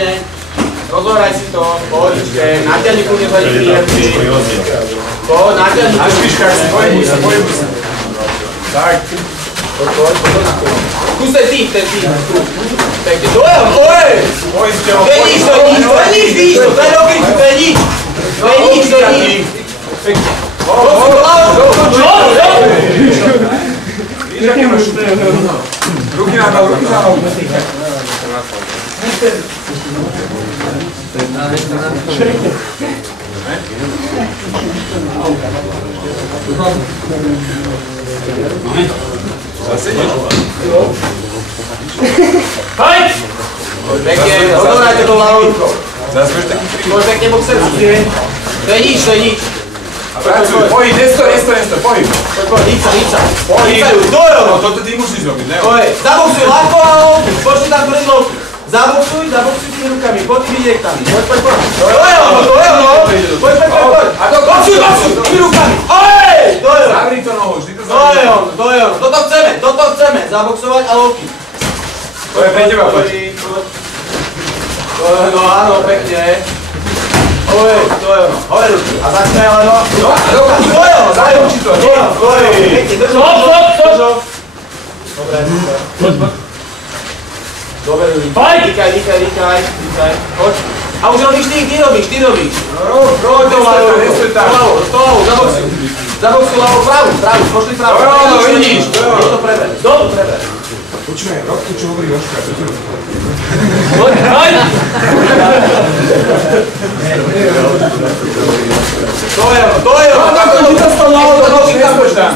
pekne. Rozhovraj si to, pohodičke, natiaľni kľudne za nich príjemci. Poď, natiaľni kľudne. Na špičkách si, pohybuj sa. Tak. Poď. Skús ten tým. Pekne, to je, oj! To je nič, to je dokryču, to je nič. Pekne. Víš, aké máš? Ruky na nohu. Zase ideš? Hej! Pekne, odhrajte to hlavou rukou. Zase budeš taký krík. Poď pekne boxerský. To je nič. A pracuj, pohyb, nestoj, pohyb. Poď, hýca. Pohyb. To je ono. Toto ty musíš robiť, ne? Zaboxuj ľahko a loptu, počni tam pred loptu. Zaboxuj tými rukami, pod tými dektami. Poď. To je ono. Poď. A to Boxuj tými rukami. Hej! To je ono. Zavri to nohou, vždy to To je zavri. ono. Toto chceme. Zaboxovať a lopty. To je pre teba, poď. No áno, pekne. To je ono. Hore ruky. A začne ale no. To je ono. Zakončí to. To je ono. Pekne, držo. Dobre, super. Dobre, Vykaj. Poď. A už robíš ty robíš. Nestoj tam. Doľavo, zaboxuj ľavo, pravú, pošli pravú. No, vidíš. Kto to preber? Počúvaj, rob to, čo hovorí Jožka. Poď. To je ono. Takto ti to stalo, nestoj tam.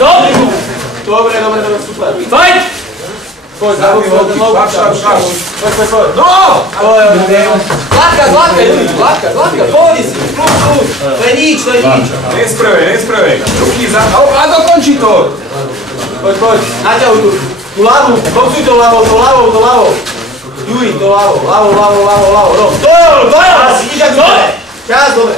Dobre, super. Poď, Zavri loky, šlap. Poď. No! To je ono. Látka, pohodi si. Plus. To je nič. Nesprvej. Ruky za... A dokončí to! Poď. Naťahuj tu. Tu ľavú, boxuj to ľavou. Juj, to ľavou. No, to je ono. Vidíš, ak dobre. Čas, dobre.